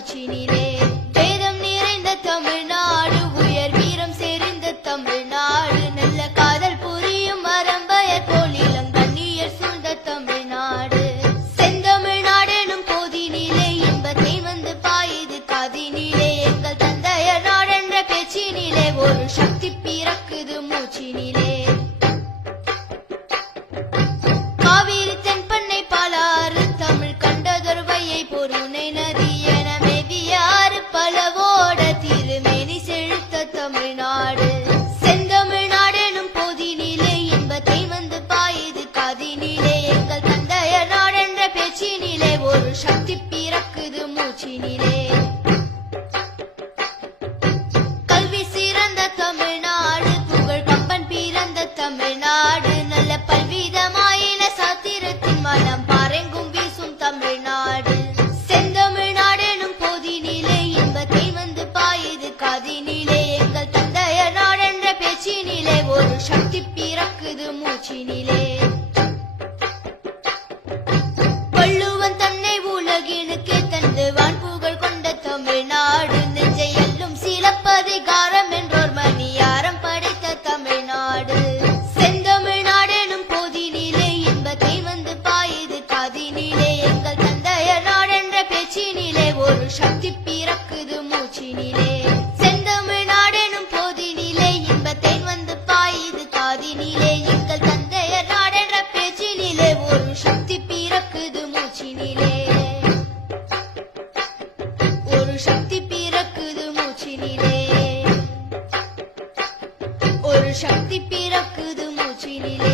மூச்சினிலே. வேதம் நிறைந்த தமிழ்நாடு, உயர் வீரம் செறிந்த தமிழ்நாடு, நல்ல காதல் புரியும் மரம்பயர் போல் இளங்கண்ணியர் சூழ்ந்த தமிழ்நாடு. செந்தமிழ்நாடு எனும் போதினிலே இன்பத்தை வந்து பாயுது காதினிலே. எங்கள் தந்தையர் நாடென்ற பேச்சினிலே ஒரு சக்தி பிறக்குது மூச்சினிலே. காவிரி தென்பண்ணை பாலாறு தமிழ் கண்டதொரு வையை பொருணை நதி என மேவியாறு பலவோட திருமேனி செழித்த தமிழ்நாடு. செந்தமிழ்நாடு எனும் போதினிலே இன்பத்தை வந்து பாயுது காதினிலே. எங்கள் தந்தையர் நாடென்ற பேச்சினிலே ஒரு சக்தி பிறக்குது மூச்சினிலே. கல்வி சிறந்த தமிழ்நாடு, புகழ் கம்பன் பிறந்த தமிழ்நாடு, நல்ல பல்விதமாயின சாத்திரத்தின் மனம் பாரெங்கும் வீசும் தமிழ்நாடு. செந்தமிழ்நாடு எனும் போதினிலே இன்பத்தை வந்து பாயுது காதினிலே. எங்கள் தந்தையர் நாடென்ற பேச்சினிலே ஒரு சக்தி பிறக்குது மூச்சினிலே. வள்ளுவன் தன்னை உலகினுக்கே தந்து வான்புகழ் கொண்ட தமிழ்நாடு, நெஞ்சை எல்லும் சிலப்பதிகாரம் என்றோர் மணியாரம் படைத்த தமிழ்நாடு. செந்தமிழ்நாடு எனும் போதினிலே இன்பத்தை வந்து பாயுது காதினிலே. எங்கள் தந்தையர் நாடென்ற பேச்சினிலே ஒரு சக்தி பிறக்குது மூச்சினிலே. செந்தமிழ்நாடு எனும் போதினிலே இன்பத்தை வந்து பாயுது காதினிலே. எங்கள் தந்தையர் நாடென்ற பேச்சினிலே ஒரு சக்தி பிறக்குது மூச்சினிலே. ஒரு சக்தி பிறக்குது மூச்சினிலே. ஒரு சக்தி பிறக்குது மூச்சினிலே.